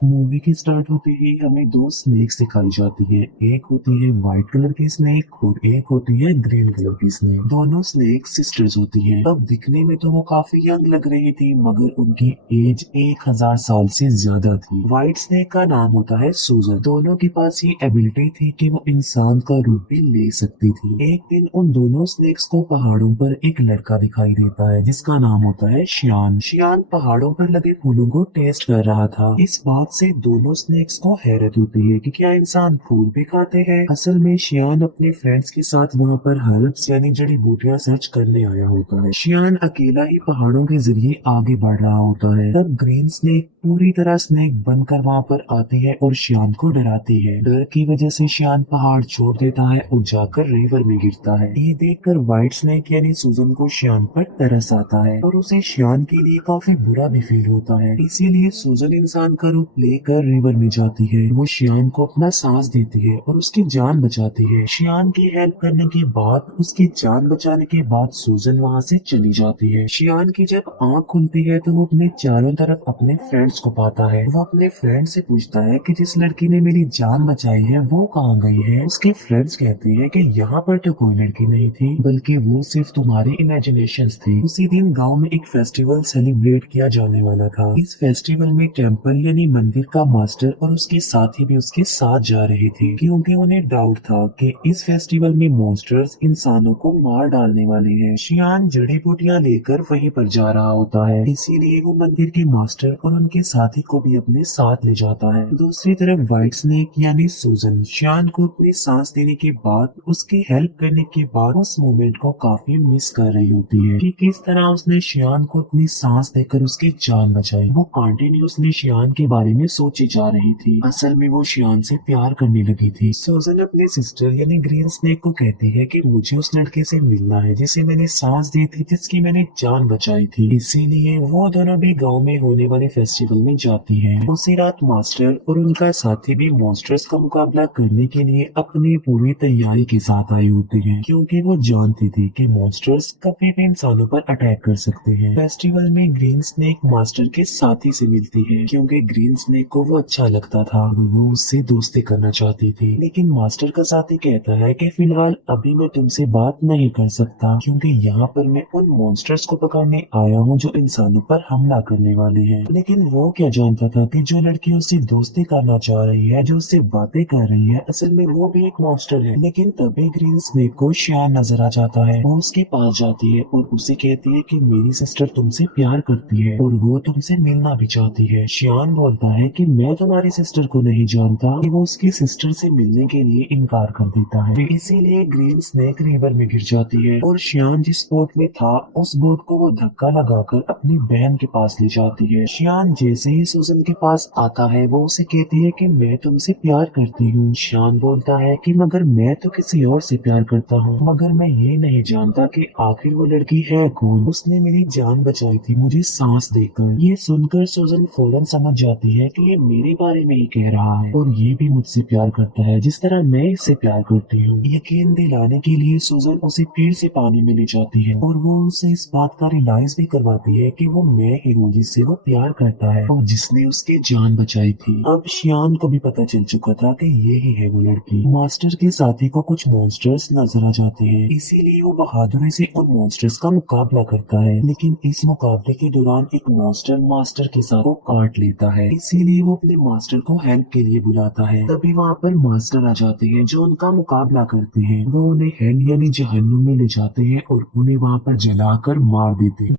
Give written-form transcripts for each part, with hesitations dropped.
मूवी के स्टार्ट होते ही हमें दो स्नेक्स दिखाई जाती है। एक होती है व्हाइट कलर की स्नेक और एक होती है ग्रीन कलर की स्नेक। दोनों स्नेक सिस्टर्स होती हैं। अब दिखने में तो वो काफी यंग लग रही थी, मगर उनकी एज 1000 साल से ज्यादा थी। व्हाइट स्नेक का नाम होता है सूजन। दोनों के पास ये एबिलिटी थी कि वो इंसान का रूप भी ले सकती थी। एक दिन उन दोनों स्नेक्स को पहाड़ों पर एक लड़का दिखाई देता है जिसका नाम होता है शियान। शियान पहाड़ों पर लगे फूलों को टेस्ट कर रहा था। इस बात से दोनों स्नेक्स को हैरत होती है कि क्या इंसान फूल भी खाते हैं। असल में शियान अपने फ्रेंड्स के साथ वहाँ पर हर्ब्स यानी जड़ी बूटियां सर्च करने आया होता है। शियान अकेला ही पहाड़ों के जरिए आगे बढ़ रहा होता है। तब ग्रीन स्नेक पूरी तरह स्नेक बनकर वहाँ पर आती है और शियान को डराती है। डर की वजह से शियान पहाड़ छोड़ देता है और जाकर रिवर में गिरता है। ये देखकर व्हाइट स्नेक यानी सूजन को शियान पर तरस आता है और उसे शियान के लिए काफी बुरा भी फील होता है। इसीलिए सूजन इंसान का रूप लेकर रिवर में जाती है। वो शियान को अपना सांस देती है और उसकी जान बचाती है। शियान की हेल्प करने के बाद, उसकी जान बचाने के बाद सूजन वहाँ से चली जाती है। शियान की जब आँख खुलती है तो वो अपने चारों तरफ अपने फ्रेंड्स को पाता है। वो अपने फ्रेंड से पूछता है कि जिस लड़की ने मेरी जान बचाई है वो कहाँ गई है। उसके फ्रेंड्स कहते हैं कि यहाँ पर तो कोई लड़की नहीं थी, बल्कि वो सिर्फ तुम्हारी इमेजिनेशंस थी। उसी दिन गांव में एक फेस्टिवल सेलिब्रेट किया जाने वाला था। इस फेस्टिवल में टेम्पल यानी मंदिर का मास्टर और उसके साथी भी उसके साथ जा रहे थे, क्योंकि उन्हें डाउट था कि इस फेस्टिवल में मॉन्स्टर्स इंसानों को मार डालने वाले हैं। शियान जड़ी बूटियां लेकर वहीं पर जा रहा होता है, इसीलिए वो मंदिर के मास्टर और उनके साथी को भी अपने साथ ले जाता है। दूसरी तरफ व्हाइट स्नेक यानी सूजन शियान को अपनी सांस देने के बाद, उसकी हेल्प करने के बाद उस मोमेंट को काफी मिस कर रही होती है कि किस तरह उसने शियान को अपनी सांस देकर उसकी जान बचाई। वो कंटिन्यूअसली शियान के बारे में सोची जा रही थी। असल में वो शियान से प्यार करने लगी थी। सूजन अपने सिस्टर यानी ग्रीन स्नेक को कहती है कि मुझे उस लड़के से मिलना है जिसे मैंने सांस दी थी, जिसकी मैंने जान बचाई थी। इसीलिए वो दोनों भी गांव में होने वाले फेस्टिवल में जाती हैं। उसी रात मास्टर और उनका साथी भी मॉन्स्टर्स का मुकाबला करने के लिए अपनी पूरी तैयारी के साथ आए होते हैं, क्योंकि वो जानती थी कि मॉन्स्टर्स कभी भी इंसानों पर अटैक कर सकते हैं। फेस्टिवल में ग्रीन स्नेक मास्टर के साथी से मिलती है, क्योंकि ग्रीन स्नेक को वो अच्छा लगता था। वो उससे दोस्ती करना चाहती थी, लेकिन मास्टर का साथी कहता है कि फिलहाल अभी मैं तुमसे बात नहीं कर सकता, क्योंकि यहाँ पर मैं उन मॉन्स्टर्स को पकड़ने आया हूँ जो इंसानों पर हमला करने वाले हैं। लेकिन वो क्या जानता था कि जो लड़की उससे दोस्ती करना चाह रही है, जो उससे बातें कर रही है, असल में वो भी एक मॉन्स्टर है। लेकिन तभी ग्रीन स्नेक को शियान नजर आ जाता है। वो उसके पास जाती है और उसे कहती है कि मेरी सिस्टर तुमसे प्यार करती है और वो तुमसे मिलना भी चाहती है। शियान बोलता है कि मैं तुम्हारी सिस्टर को नहीं जानता, कि वो उसकी सिस्टर से मिलने के लिए इनकार कर देता है। इसीलिए ग्रीन स्नेक रिवर में गिर जाती है और शियान जिस बोट में था उस बोट को वो धक्का लगाकर अपनी बहन के पास ले जाती है। शियान जैसे ही सूजन के पास आता है वो उसे कहती है कि मैं तुमसे प्यार करती हूँ। शियान बोलता है कि मगर मैं तो किसी और से प्यार करता हूँ, मगर मैं ये नहीं जानता कि आखिर वो लड़की है कौन। उसने मेरी जान बचाई थी मुझे सांस देकर। ये सुनकर सूजन फौरन समझ जाती है कि ये मेरे बारे में ही कह रहा है और ये भी मुझसे प्यार करता है जिस तरह मैं इससे प्यार करती हूँ। यकीन दिलाने के लिए सूजन उसे फिर से पानी में ले जाती है और वो उसे इस बात का रियलाइज भी करवाती है कि वो मैं ही हूँ जिससे वो प्यार करता है और जिसने उसकी जान बचाई थी। अब शियान को भी पता चल चुका था कि ये ही है वो लड़की। मास्टर के साथी को कुछ मॉन्स्टर्स नजर आ जाते हैं, इसीलिए वो बहादुरी से उन मॉन्स्टर्स का मुकाबला करता है। लेकिन इस मुकाबले के दौरान एक मॉन्स्टर मास्टर के साथ को काट लेता है, इसीलिए वो अपने मास्टर को हेल्प के लिए बुलाता है। तभी वहाँ पर मास्टर आ जाते हैं जो उनका मुकाबला करते हैं। वो उन्हें हेल यानी जहन्नुम में ले जाते हैं और उन्हें वहाँ पर जलाकर मार देते हैं।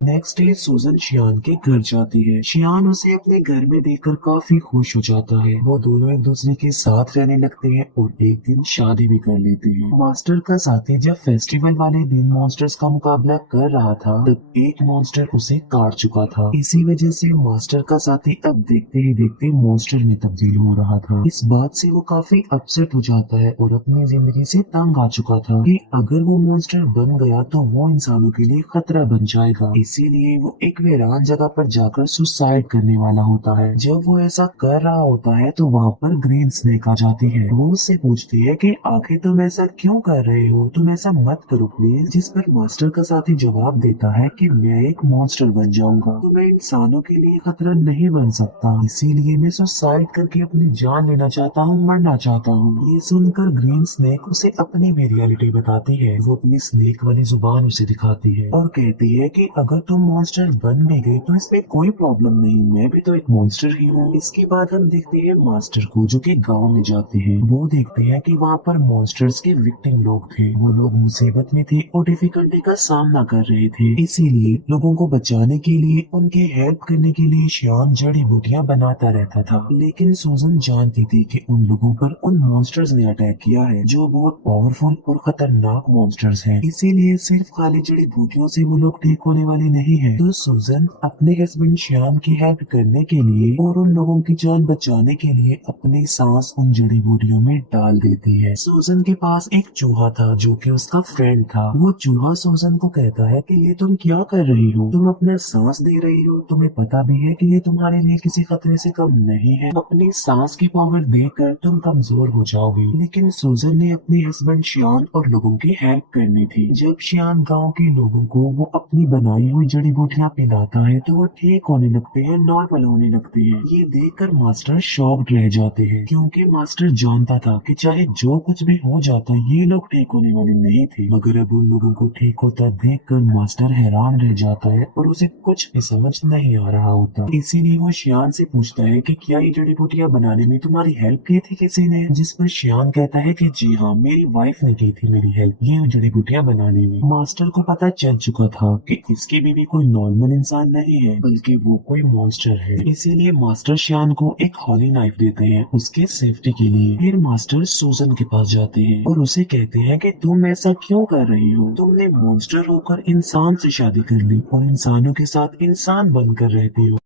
नेक्स्ट डे सूजन शियान के घर जाती है। शियान उसे अपने घर में देखकर काफी खुश हो जाता है। वो दोनों एक दूसरे के साथ रहने लगते हैं और एक दिन शादी भी कर लेते हैं। मास्टर का साथी जब फेस्टिवल वाले दिन मॉन्स्टर्स का मुकाबला कर रहा था तब एक मॉन्स्टर उसे काट चुका था। इसी वजह से मास्टर का साथी अब देखते ही देखते मॉन्स्टर में तब्दील हो रहा था। इस बात से वो काफी अपसेट हो जाता है और अपनी जिंदगी से तंग आ चुका था कि अगर वो मॉन्स्टर बन गया तो वो इंसानों के लिए खतरा बन जाएगा। इसीलिए वो एक वीरान जगह पर जाकर सुसाइड करने वाला होता है। जब वो ऐसा कर रहा होता है तो वहाँ पर ग्रीन स्नेक आ जाती है। वो उससे पूछती है कि आखिर तुम ऐसा क्यों कर रहे हो, तुम ऐसा मत करो प्लीज। जिस पर मास्टर का साथी जवाब देता है कि मैं एक मॉन्स्टर बन जाऊंगा तो मैं इंसानों के लिए खतरा नहीं बन सकता, इसीलिए मैं सुसाइड करके अपनी जान लेना चाहता हूँ, मरना चाहता हूँ। ये सुनकर ग्रीन स्नेक उसे अपनी भी रियलिटी बताती है। वो अपनी स्नेक वाली जुबान उसे दिखाती है और कहती है कि अगर तुम मॉन्स्टर बन भी गए तो इसमें कोई प्रॉब्लम नहीं, मैं भी तो एक मॉन्स्टर ही हूँ। इसके बाद हम देखते हैं मास्टर को जो कि गांव में जाते हैं। वो देखते हैं कि वहाँ पर मॉन्स्टर्स के विक्टिम लोग थे। वो लोग मुसीबत में थे और डिफिकल्टी का सामना कर रहे थे, इसीलिए लोगों को बचाने के लिए, उनकी हेल्प करने के लिए श्याम जड़ी बूटियाँ बनाता रहता था। लेकिन सूजन जानती थी कि उन लोगों पर उन मॉन्स्टर्स ने अटैक किया है जो बहुत पावरफुल और खतरनाक मॉन्स्टर्स हैं, इसीलिए सिर्फ खाली जड़ी बूटियों से वो लोग ठीक होने वाले नहीं हैं। तो सूजन अपने हस्बैंड श्याम की हेल्प करने के लिए और उन लोगों की जान बचाने के लिए अपनी सांस उन जड़ी बूटियों में डाल देती है। सूजन के पास एक चूहा था जो कि उसका फ्रेंड था। वो चूहा सूजन को कहता है कि ये तुम क्या कर रही हो, तुम अपना सांस दे रही हो, तुम्हें पता भी है कि ये तुम्हारे लिए किसी खतरे से कम नहीं है, अपनी सांस की पावर देकर तुम कमजोर हो जाओगी। लेकिन सूजन ने अपने हस्बैंड श्याम और लोगों की हेल्प करनी थी। जब श्याम गांव के लोगों को वो अपनी बनाई हुई जड़ी बूटियाँ पिलाता है तो वो ठीक होने लगते हैं, नॉर्मल होने लगते हैं। ये देखकर मास्टर शॉक्ड रह जाते हैं क्योंकि मास्टर जानता था कि चाहे जो कुछ भी हो जाता ये लोग ठीक होने वाले नहीं थे। मगर अब उन लोगों को ठीक होता देखकर मास्टर हैरान रह जाता है और उसे कुछ भी समझ नहीं आ रहा होता। इसीलिए वो श्याम से पूछता है कि क्या ये जड़ी बूटियाँ बनाने में तुम्हारी हेल्प की थी किसी ने? जिस पर श्याम कहता है कि जी हाँ, मेरी वाइफ ने की थी मेरी हेल्प ये जड़ी बूटियाँ बनाने में। मास्टर को पता चल चुका था कि इसकी बीवी कोई नॉर्मल इंसान नहीं है बल्कि वो कोई मॉन्स्टर है, इसीलिए मास्टर श्याम को एक हॉली नाइफ देते हैं उसके सेफ्टी के लिए। फिर मास्टर सूजन के पास जाते हैं और उसे कहते हैं कि तुम ऐसा क्यों कर रही हो, तुमने मॉन्स्टर होकर इंसान से शादी कर ली और इंसानों के साथ इंसान बनकर रहती हो,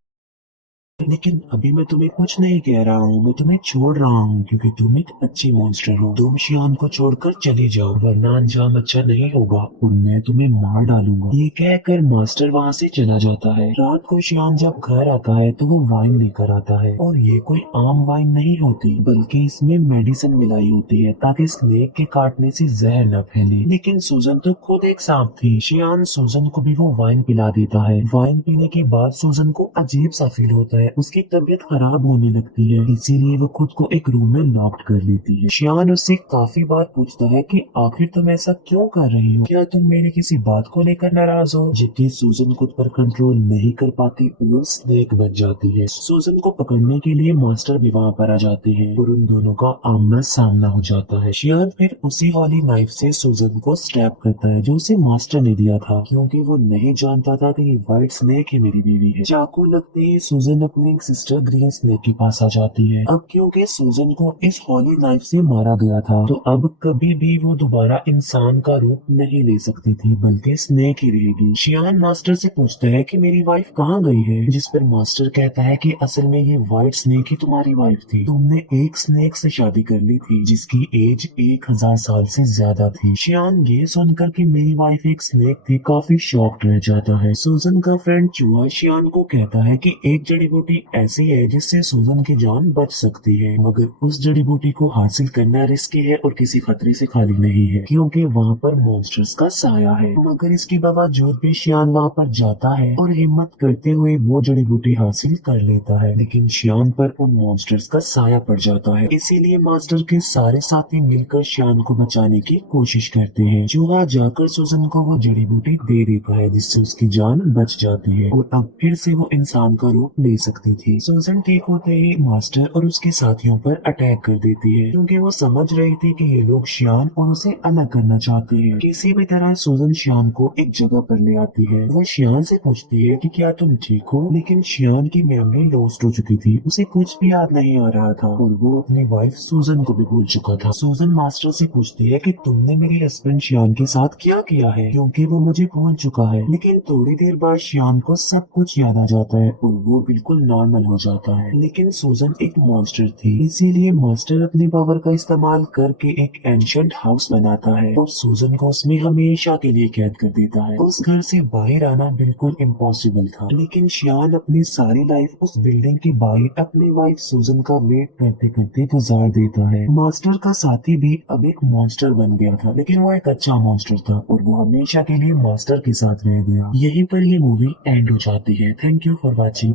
लेकिन अभी मैं तुम्हें कुछ नहीं कह रहा हूँ, मैं तुम्हें छोड़ रहा हूँ क्योंकि तुम एक अच्छी मॉन्स्टर हो। तुम श्याम को छोड़कर चले जाओ वरना अंजाम अच्छा नहीं होगा और मैं तुम्हें मार डालूंगा। ये कहकर मास्टर वहाँ से चला जाता है। रात को श्याम जब घर आता है तो वो वाइन लेकर आता है और ये कोई आम वाइन नहीं होती बल्कि इसमें मेडिसिन मिलाई होती है ताकि स्नेक के काटने से जहर न फैले। लेकिन सूजन तो खुद एक सांप थी। श्याम सूजन को भी वो वाइन पिला देता है। वाइन पीने के बाद सूजन को अजीब सा फील होता है, उसकी तबीयत खराब होने लगती है, इसीलिए वो खुद को एक रूम में लॉक्ड कर लेती है। श्याम उससे काफी बार पूछता है कि आखिर तुम ऐसा क्यों कर रही हो, क्या तुम मेरी किसी बात को लेकर नाराज हो? जबकि सूजन खुद पर कंट्रोल नहीं कर पाती और स्नेक बन जाती है। सूजन को पकड़ने के लिए मास्टर भी वहाँ पर आ जाते हैं और उन दोनों का आमना सामना हो जाता है। श्याम फिर उसी वाली नाइफ से सूजन को स्टैब करता है जो उसे मास्टर ने दिया था क्योंकि वो नहीं जानता था कि ये व्हाइट स्नेक ही मेरी बीवी है। चाकू लगते ही सूजन अपनी एक सिस्टर ग्रीन स्नेक के पास आ जाती है। अब क्योंकि सूजन को इस हॉली नाइफ से मारा गया था तो अब कभी भी वो दोबारा इंसान का रूप नहीं ले सकती थी बल्कि स्नेक ही रहेगी। श्याम मास्टर से पूछता है कि मेरी वाइफ कहाँ गई है, जिस पर मास्टर कहता है कि असल में ये व्हाइट स्नेक ही तुम्हारी वाइफ थी, तुमने एक स्नेक से शादी कर ली थी जिसकी एज 1000 साल से ज्यादा थी। श्याम ये सुनकर कि मेरी वाइफ एक स्नेक थी काफी शॉक्ड रह जाता है। सूजन का फ्रेंड चूहा श्याम को कहता है कि एक जड़ी बूटी ऐसी है जिससे सूजन की जान बच सकती है, मगर उस जड़ी बूटी को हासिल करना रिस्की है और किसी खतरे से खाली नहीं है क्योंकि वहाँ पर मॉन्स्टर्स का साया है। मगर इसके बावजूद भी श्याम वहाँ पर जाता है और हिम्मत करते हुए वो जड़ी बूटी हासिल कर लेता है, लेकिन श्याम पर उन मॉन्स्टर्स का साया पड़ जाता है। इसीलिए मास्टर के सारे साथी मिलकर श्याम को बचाने की कोशिश करते हैं। चूहा जाकर सूजन को वो जड़ी बूटी दे देता है जिससे उसकी जान बच जाती है और अब फिर से वो इंसान का रूप ले सकती थी। सूजन ठीक होते ही मास्टर और उसके साथियों पर अटैक कर देती है क्योंकि वो समझ रही थी कि ये लोग श्याम और उसे अलग करना चाहते हैं। किसी भी तरह सूजन श्याम को एक जगह पर ले आती है। वो श्याम से पूछती है कि क्या तुम ठीक हो, लेकिन श्याम की मेमोरी लॉस्ट हो चुकी थी, उसे कुछ भी याद नहीं आ रहा था और वो अपनी वाइफ सूजन को भी भूल चुका था। सूजन मास्टर से पूछती है कि तुमने मेरे हस्बैंड श्याम के साथ क्या किया है क्योंकि वो मुझे भूल चुका है। लेकिन थोड़ी देर बाद श्याम को सब कुछ याद आ जाता है और वो बिल्कुल नॉर्मल हो जाता है। लेकिन सूजन एक मॉन्स्टर थी, इसीलिए मास्टर अपनी पावर का इस्तेमाल करके एक एंशिएंट हाउस बनाता है और सूजन को उसमें हमेशा के लिए कैद कर देता है। उस घर से बाहर आना बिल्कुल इम्पॉसिबल था, लेकिन शियान अपनी सारी लाइफ उस बिल्डिंग के बाहर अपनी वाइफ सूजन का वेट करते करते गुजार देता है। मास्टर का साथी भी अब एक मॉन्स्टर बन गया था, लेकिन वो एक अच्छा मॉन्स्टर था और वो हमेशा के लिए मास्टर के साथ रह गया। यहीं पर ये मूवी एंड हो जाती है। Thank you for watching.